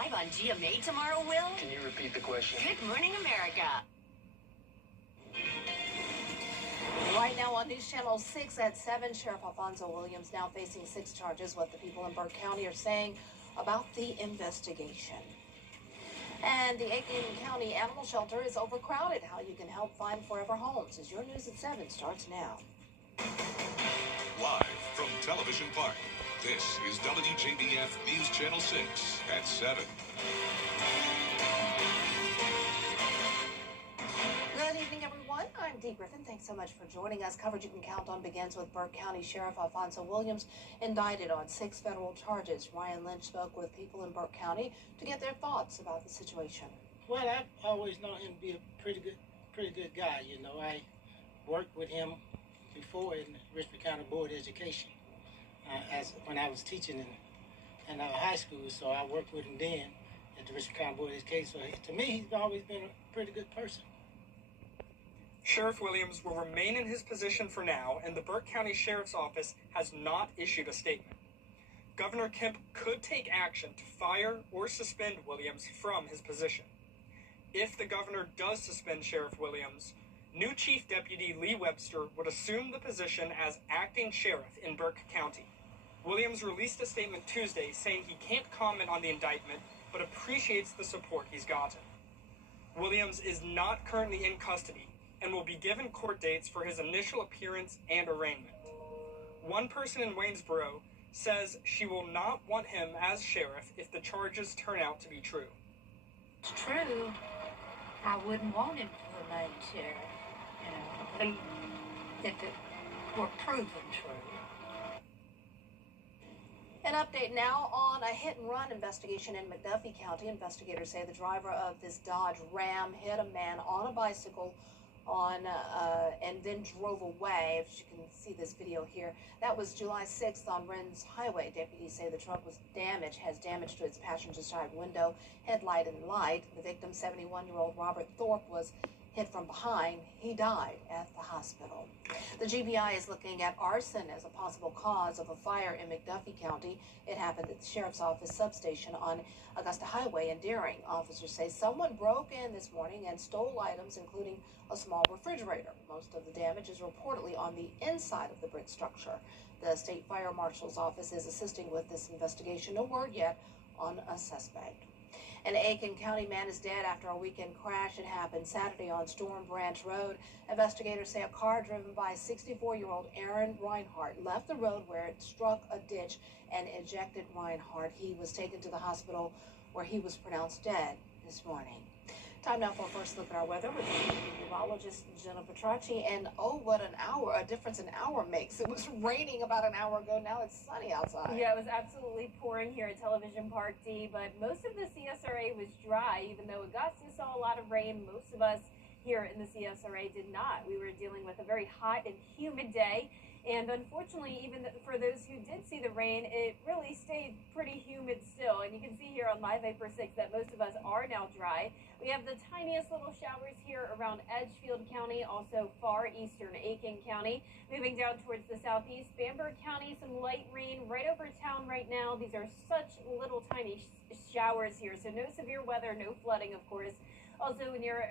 live on GMA tomorrow, Will? Can you repeat the question? Good morning, America. Right now on News Channel 6 at 7, Sheriff Alfonso Williams now facing 6 charges. What the people in Burke County are saying about the investigation. And the Aiken County Animal Shelter is overcrowded. How you can help find forever homes as your News at 7 starts now. Live from Television Park, this is WJBF News Channel 6 at 7. Good evening, everyone. I'm Dee Griffin. Thanks so much for joining us. Coverage you can count on begins with Burke County Sheriff Alfonso Williams indicted on 6 federal charges. Ryan Lynch spoke with people in Burke County to get their thoughts about the situation. Well, I've always known him to be a pretty good guy. You know, I worked with him before in Richmond County Board of Education when I was teaching in high school. So I worked with him then at the Richmond County Board of Education. So to me, he's always been a pretty good person. Sheriff Williams will remain in his position for now, and the Burke County Sheriff's Office has not issued a statement. Governor Kemp could take action to fire or suspend Williams from his position. If the governor does suspend Sheriff Williams, new Chief Deputy Lee Webster would assume the position as acting sheriff in Burke County. Williams released a statement Tuesday saying he can't comment on the indictment, but appreciates the support he's gotten. Williams is not currently in custody and will be given court dates for his initial appearance and arraignment. One person in Waynesboro says she will not want him as sheriff if the charges turn out to be true. It's true. I wouldn't want him to remain sheriff, you know, And if it were proven true. An update now on a hit-and-run investigation in McDuffie County. Investigators say the driver of this Dodge Ram hit a man on a bicycle and then drove away. If you can see this video here, that was July 6th on Rennes Highway. Deputies say the truck was has damage to its passenger side window, headlight, and light. The victim, 71-year-old Robert Thorpe, was hit from behind. He died at the hospital. The GBI is looking at arson as a possible cause of a fire in McDuffie County. It happened at the Sheriff's Office substation on Augusta Highway in Deering. Officers say someone broke in this morning and stole items, including a small refrigerator. Most of the damage is reportedly on the inside of the brick structure. The State Fire Marshal's office is assisting with this investigation. No word yet on a suspect. An Aiken County man is dead after a weekend crash. It happened Saturday on Storm Branch Road. Investigators say a car driven by 64-year-old Aaron Reinhardt left the road where it struck a ditch and ejected Reinhardt. He was taken to the hospital where he was pronounced dead this morning. Time now for a first look at our weather with meteorologist Jenna Petracci. And oh, what a difference an hour makes. It was raining about an hour ago. Now it's sunny outside. Yeah, it was absolutely pouring here at Television Park, D, but most of the CSRA was dry. Even though Augusta saw a lot of rain, most of us here in the CSRA did not. We were dealing with a very hot and humid day. And unfortunately, even for those who did see the rain, it really stayed pretty humid still. And you can see here on My Vapor 6 that most of us are now dry. We have the tiniest little showers here around Edgefield County, also far eastern Aiken County. Moving down towards the southeast, Bamberg County, some light rain right over town right now. These are such little tiny showers here, so no severe weather, no flooding, of course. Also near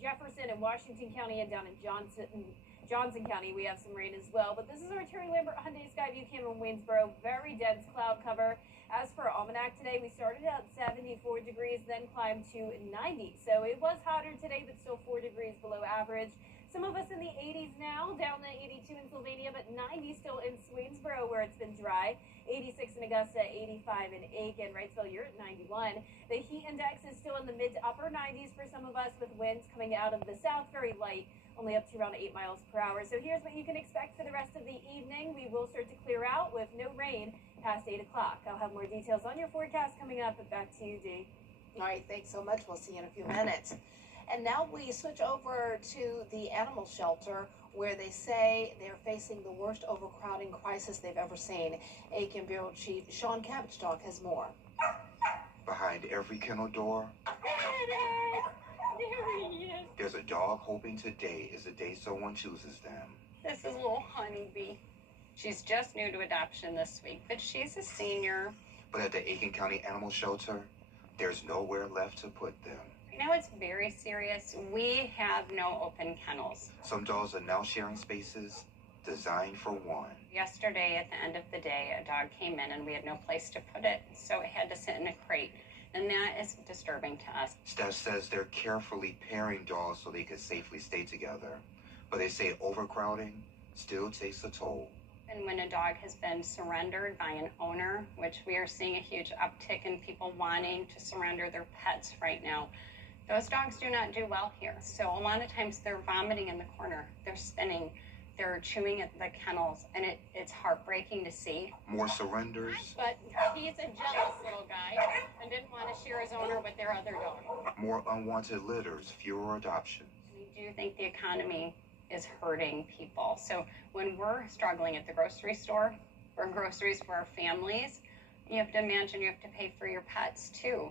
Jefferson and Washington County and down in Johnson County, we have some rain as well. But this is our Terry Lambert Hyundai Skyview Cam in Waynesboro. Very dense cloud cover. As for Almanac today, we started at 74 degrees, then climbed to 90. So it was hotter today, but still 4 degrees below average. Some of us in the 80s now, down to 82 in Sylvania, but 90 still in Swainsboro where it's been dry. 86 in Augusta, 85 in Aiken. Wrightsville, you're at 91. The heat index is still in the mid to upper 90s for some of us, with winds coming out of the south, very light, only up to around 8 miles per hour. So here's what you can expect for the rest of the evening. We will start to clear out with no rain past 8 o'clock. I'll have more details on your forecast coming up, but back to you, Dee. All right, thanks so much. We'll see you in a few minutes. And now we switch over to the animal shelter, where they say they're facing the worst overcrowding crisis they've ever seen. Aiken Bureau Chief Sean Cabbage has more. Behind every kennel door, there's a dog hoping today is the day someone chooses them. This is little Honeybee. She's just new to adoption this week, but she's a senior. But at the Aiken County Animal Shelter, There's nowhere left to put them. Now it's very serious. We have no open kennels. Some dogs are now sharing spaces designed for one. Yesterday, at the end of the day, a dog came in and we had no place to put it, so it had to sit in a crate. And that is disturbing to us. Staff says they're carefully pairing dogs so they can safely stay together. But they say overcrowding still takes a toll. And when a dog has been surrendered by an owner, which we are seeing a huge uptick in people wanting to surrender their pets right now, those dogs do not do well here. So a lot of times they're vomiting in the corner, they're spinning, they're chewing at the kennels, and it's heartbreaking to see. More surrenders. But he's a jealous little guy and didn't want to share his owner with their other dog. More unwanted litters, fewer adoptions. We do think the economy is hurting people. So when we're struggling at the grocery store for groceries for our families, you have to imagine you have to pay for your pets too.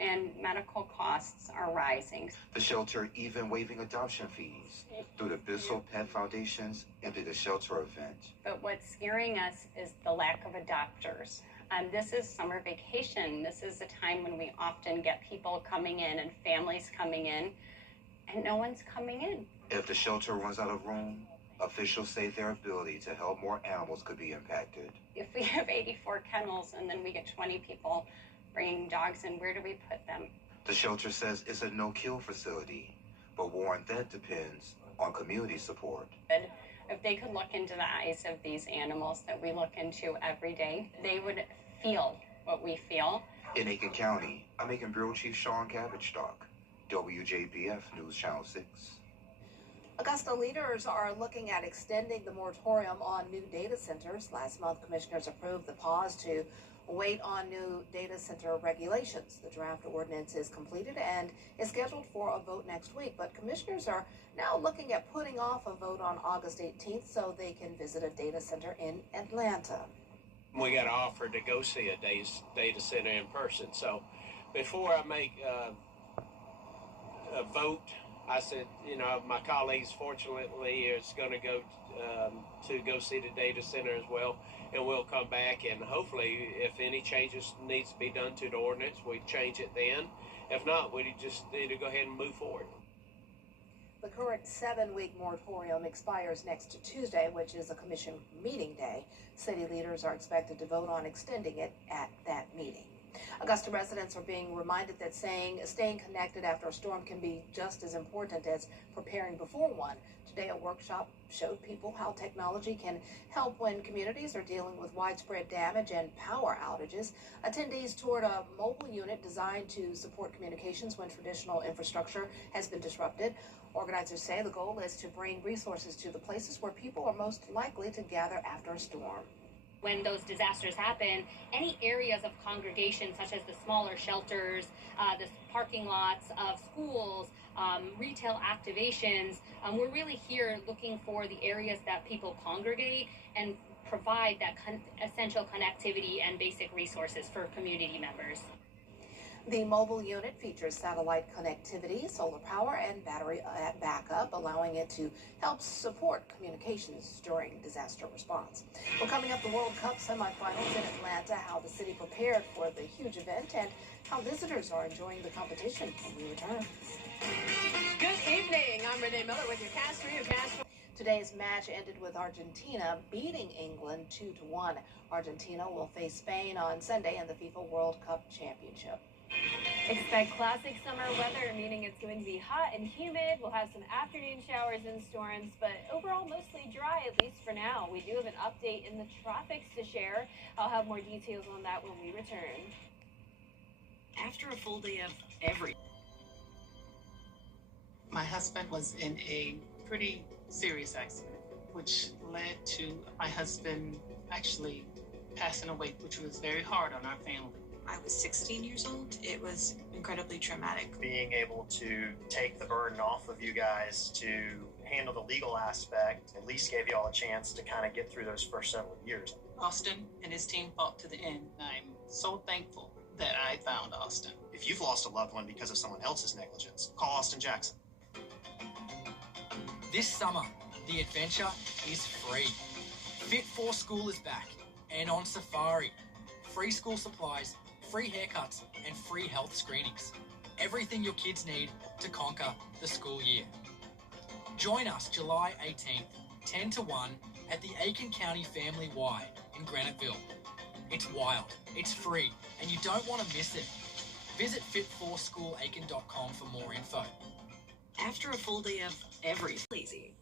And medical costs are rising. The shelter even waiving adoption fees through the Bissell Pet Foundation's Empty the Shelter event. But what's scaring us is the lack of adopters. This is summer vacation. This is a time when we often get people coming in and families coming in, and no one's coming in. If the shelter runs out of room, officials say their ability to help more animals could be impacted. If we have 84 kennels and then we get 20 people bringing dogs in, where do we put them? The shelter says it's a no-kill facility, but warned that depends on community support. If they could look into the eyes of these animals that we look into every day, they would feel what we feel. In Aiken County, I'm Aiken Bureau Chief Sean Cabbage-Stock, WJBF News Channel 6. Augusta leaders are looking at extending the moratorium on new data centers. Last month, commissioners approved the pause to wait on new data center regulations. The draft ordinance is completed and is scheduled for a vote next week, but commissioners are now looking at putting off a vote on August 18th so they can visit a data center in Atlanta. We got offered to go see a data center in person, so before I make a vote, I said, you know, my colleagues fortunately is going to go see the data center as well, and we'll come back and hopefully if any changes needs to be done to the ordinance, we change it then. If not, we just need to go ahead and move forward. The current 7-week moratorium expires next Tuesday, which is a commission meeting day. City leaders are expected to vote on extending it at that meeting. Augusta residents are being reminded that staying connected after a storm can be just as important as preparing before one. Today, a workshop showed people how technology can help when communities are dealing with widespread damage and power outages. Attendees toured a mobile unit designed to support communications when traditional infrastructure has been disrupted. Organizers say the goal is to bring resources to the places where people are most likely to gather after a storm. When those disasters happen, any areas of congregation, such as the smaller shelters, the parking lots of schools, retail activations, we're really here looking for the areas that people congregate and provide that essential connectivity and basic resources for community members. The mobile unit features satellite connectivity, solar power, and battery backup, allowing it to help support communications during disaster response. Well, coming up, the World Cup semifinals in Atlanta, how the city prepared for the huge event, and how visitors are enjoying the competition when we return. Good evening. I'm Renee Miller with your Cast Recast. Today's match ended with Argentina beating England 2-1. Argentina will face Spain on Sunday in the FIFA World Cup Championship. Expect classic summer weather, meaning it's going to be hot and humid. We'll have some afternoon showers and storms, but overall mostly dry, at least for now. We do have an update in the tropics to share. I'll have more details on that when we return. After a full day of every... My husband was in a pretty serious accident, which led to my husband actually passing away, which was very hard on our family. I was 16 years old. It was incredibly traumatic. Being able to take the burden off of you guys to handle the legal aspect at least gave you all a chance to kind of get through those first several years. Austin and his team fought to the end. I'm so thankful that I found Austin. If you've lost a loved one because of someone else's negligence, call Austin Jackson. This summer, the adventure is free. Fit for School is back and on safari. Free school supplies, free haircuts, and free health screenings. Everything your kids need to conquer the school year. Join us July 18th, 10 to 1 at the Aiken County Family Y in Graniteville. It's wild, it's free, and you don't want to miss it. Visit fit4schoolaiken.com for more info. After a full day of everything. Easy.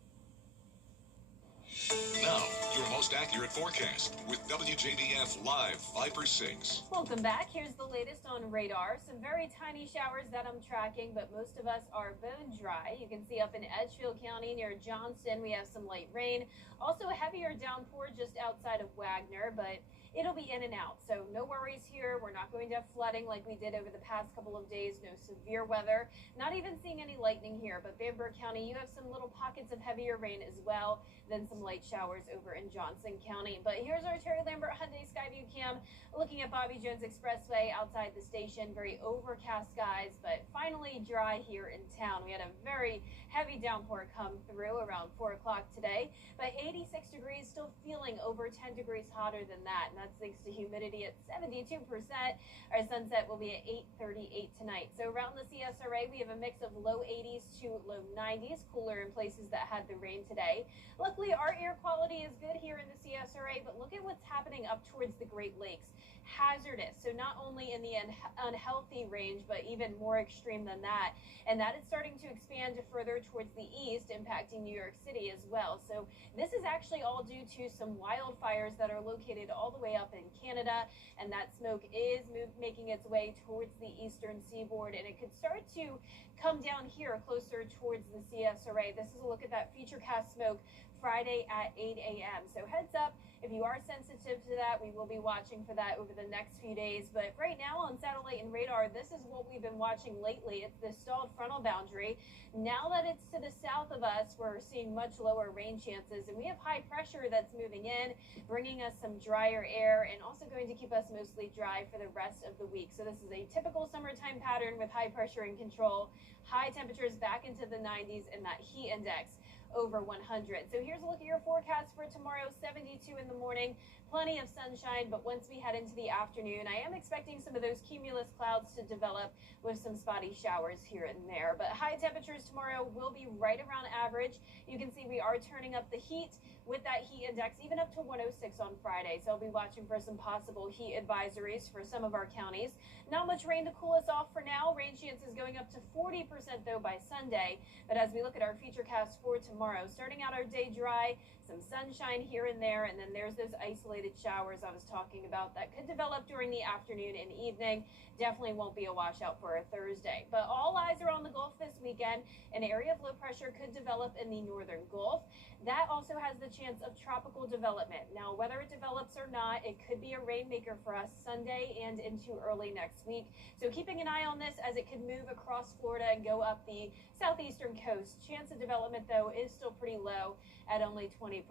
Now, your most accurate forecast with WJBF Live 5/6. Welcome back. Here's the latest on radar. Some very tiny showers that I'm tracking, but most of us are bone dry. You can see up in Edgefield County near Johnston, we have some light rain. Also a heavier downpour just outside of Wagner, but it'll be in and out. So no worries here. We're not going to have flooding like we did over the past couple of days. No severe weather. Not even seeing any lightning here, but Bamberg County, you have some little pockets of heavier rain as well. Then some light showers over in Johnson County. But here's our Terry Lambert Hyundai Skyview cam looking at Bobby Jones Expressway outside the station. Very overcast skies, but finally dry here in town. We had a very heavy downpour come through around 4 o'clock today, but 86 degrees, still feeling over 10 degrees hotter than that. And that's thanks to humidity at 72%. Our sunset will be at 8:38 tonight. So around the CSRA, we have a mix of low 80s to low 90s, cooler in places that had the rain today. Luckily, our air quality is good here in the CSRA, but look at what's happening up towards the Great Lakes. Hazardous. So not only in the unhealthy range, but even more extreme than that. And that is starting to expand further towards the east, impacting New York City as well. So this is actually all due to some wildfires that are located all the way up in Canada. And that smoke is making its way towards the eastern seaboard. And it could start to come down here closer towards the CSRA. This is a look at that futurecast smoke Friday at 8 a.m. So heads up, if you are sensitive to that, we will be watching for that over the next few days. But right now on satellite and radar, this is what we've been watching lately. It's the stalled frontal boundary. Now that it's to the south of us, we're seeing much lower rain chances, and we have high pressure that's moving in, bringing us some drier air and also going to keep us mostly dry for the rest of the week. So this is a typical summertime pattern with high pressure in control, high temperatures back into the 90s, and that heat index over 100. So here's a look at your forecast for tomorrow. 72 in the morning, plenty of sunshine, but once we head into the afternoon, I am expecting some of those cumulus clouds to develop with some spotty showers here and there. But high temperatures tomorrow will be right around average. You can see we are turning up the heat with that heat index even up to 106 on Friday. So I'll be watching for some possible heat advisories for some of our counties. Not much rain to cool us off for now. Rain chances going up to 40% though by Sunday. But as we look at our futurecast for tomorrow, starting out our day dry, some sunshine here and there, and then there's those isolated showers I was talking about that could develop during the afternoon and evening. Definitely won't be a washout for a Thursday. But all eyes are on the Gulf this weekend. An area of low pressure could develop in the northern Gulf. That also has the chance of tropical development. Now, whether it develops or not, it could be a rainmaker for us Sunday and into early next week. So keeping an eye on this as it could move across Florida and go up the southeastern coast. Chance of development, though, is still pretty low at only 20%.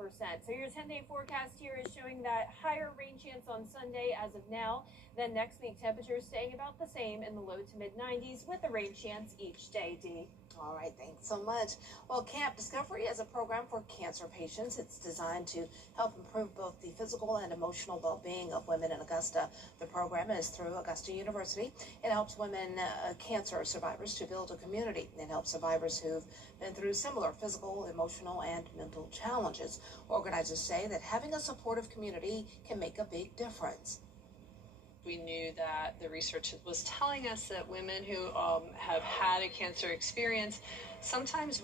So your 10-day forecast here is showing that higher rain chance on Sunday as of now. Then next week, temperatures staying about the same in the low to mid 90s with a rain chance each day, Dee. All right, thanks so much. Well, Camp Discovery is a program for cancer patients. It's designed to help improve both the physical and emotional well-being of women in Augusta. The program is through Augusta University. It helps women cancer survivors to build a community. It helps survivors who've been through similar physical, emotional, and mental challenges. Organizers say that having a supportive community can make a big difference. We knew that the research was telling us that women who have had a cancer experience, sometimes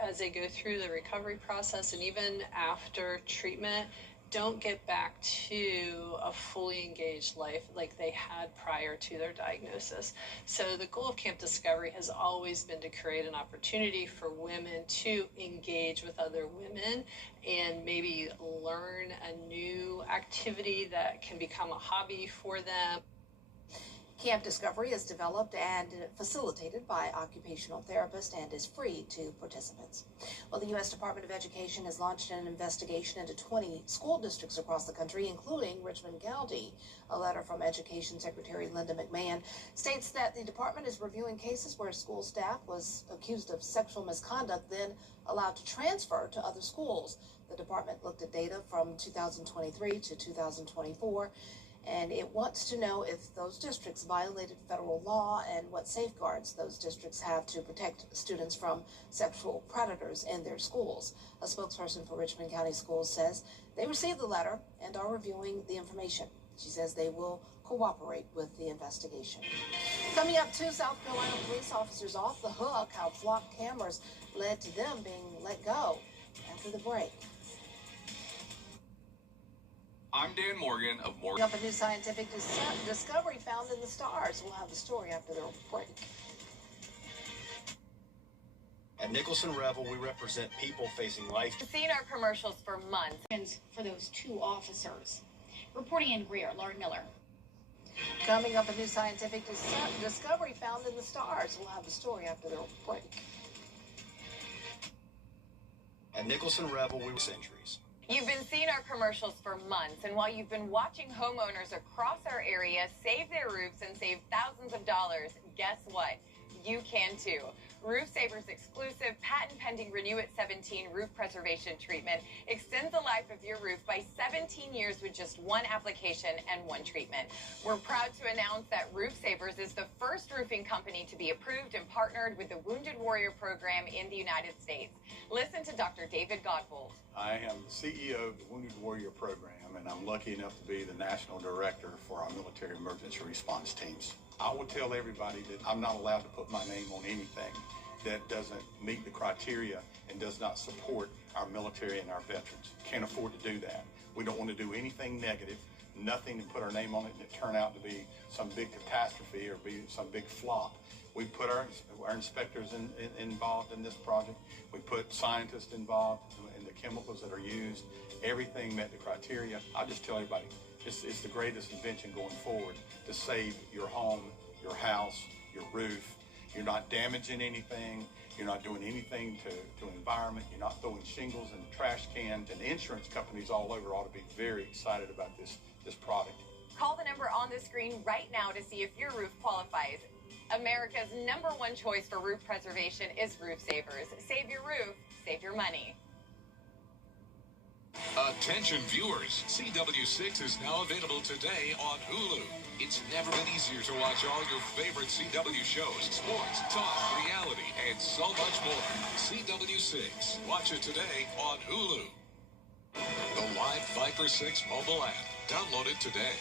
as they go through the recovery process and even after treatment, don't get back to a fully engaged life like they had prior to their diagnosis. So the goal of Camp Discovery has always been to create an opportunity for women to engage with other women and maybe learn a new activity that can become a hobby for them. Camp Discovery is developed and facilitated by occupational therapists and is free to participants. Well, the U.S. Department of Education has launched an investigation into 20 school districts across the country, including Richmond County. A letter from Education Secretary Linda McMahon states that the department is reviewing cases where school staff was accused of sexual misconduct, then allowed to transfer to other schools. The department looked at data from 2023 to 2024. and it wants to know if those districts violated federal law and what safeguards those districts have to protect students from sexual predators in their schools. A spokesperson for Richmond County Schools says they received the letter and are reviewing the information. She says they will cooperate with the investigation. Coming up, 2 South Carolina police officers off the hook, how flock cameras led to them being let go after the break. I'm Dan Morgan of Morgan. Up a new scientific discovery found in the stars. We'll have the story after the break. At Nicholson Revel, we represent people facing life. We've seen our commercials for months. For those 2 officers. Reporting in Greer, Lauren Miller. Coming up, a new scientific discovery found in the stars. We'll have the story after the break. At Nicholson Revel, we were centuries. You've been seeing our commercials for months, and while you've been watching homeowners across our area save their roofs and save thousands of dollars, guess what? You can too. Roof Saver's exclusive patent-pending Renew at 17 roof preservation treatment extends the life of your roof by 17 years with just 1 application and 1 treatment. We're proud to announce that Roof Savers is the first roofing company to be approved and partnered with the Wounded Warrior Program in the United States. Listen to Dr. David Godbold. I am the CEO of the Wounded Warrior Program, and I'm lucky enough to be the National Director for our military emergency response teams. I will tell everybody that I'm not allowed to put my name on anything that doesn't meet the criteria and does not support our military and our veterans. Can't afford to do that. We don't want to do anything negative, nothing to put our name on it and it turn out to be some big catastrophe or be some big flop. We put our inspectors involved in this project. We put scientists involved in the chemicals that are used. Everything met the criteria. I just tell everybody, it's the greatest invention going forward to save your home, your house, your roof. You're not damaging anything. You're not doing anything to environment. You're not throwing shingles in the trash cans. And insurance companies all over ought to be very excited about this product. Call the number on the screen right now to see if your roof qualifies. America's #1 choice for roof preservation is Roof Savers. Save your roof, save your money. Attention viewers, CW6 is now available today on Hulu. It's never been easier to watch all your favorite CW shows, sports, talk, reality, and so much more. CW6. Watch it today on Hulu. The Live Viper 6 mobile app. Download it today.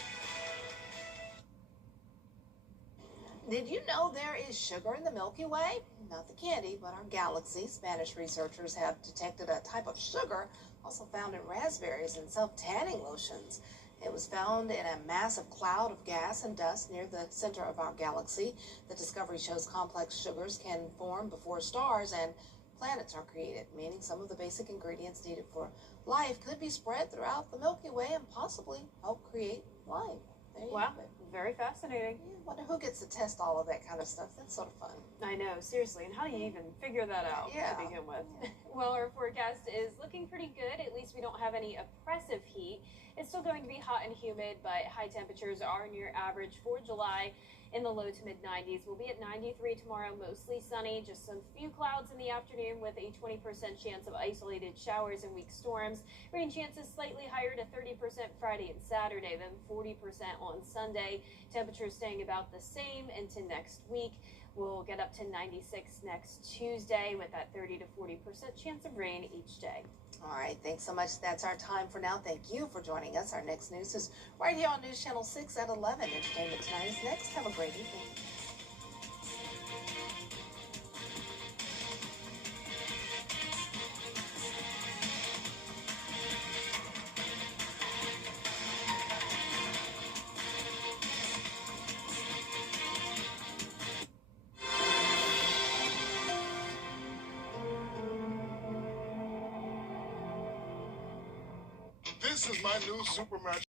Did you know there is sugar in the Milky Way? Not the candy, but our galaxy. Spanish researchers have detected a type of sugar also found in raspberries and self-tanning lotions. It was found in a massive cloud of gas and dust near the center of our galaxy. The discovery shows complex sugars can form before stars and planets are created, meaning some of the basic ingredients needed for life could be spread throughout the Milky Way and possibly help create life. There you have it. Very fascinating. Yeah, I wonder who gets to test all of that kind of stuff. That's sort of fun. I know, seriously. And how do you even figure that out to begin with? Well, our forecast is looking pretty good. At least we don't have any oppressive heat. It's still going to be hot and humid, but high temperatures are near average for July in the low to mid 90s. We'll be at 93 tomorrow, mostly sunny, just some few clouds in the afternoon with a 20% chance of isolated showers and weak storms. Rain chances slightly higher to 30% Friday and Saturday, then 40% on Sunday. Temperatures staying about the same into next week. We'll get up to 96 next Tuesday with that 30 to 40% chance of rain each day. All right, thanks so much. That's our time for now. Thank you for joining us. Our next news is right here on News Channel 6 at 11. Entertainment Tonight is next. Have a great evening. This is my new Superman.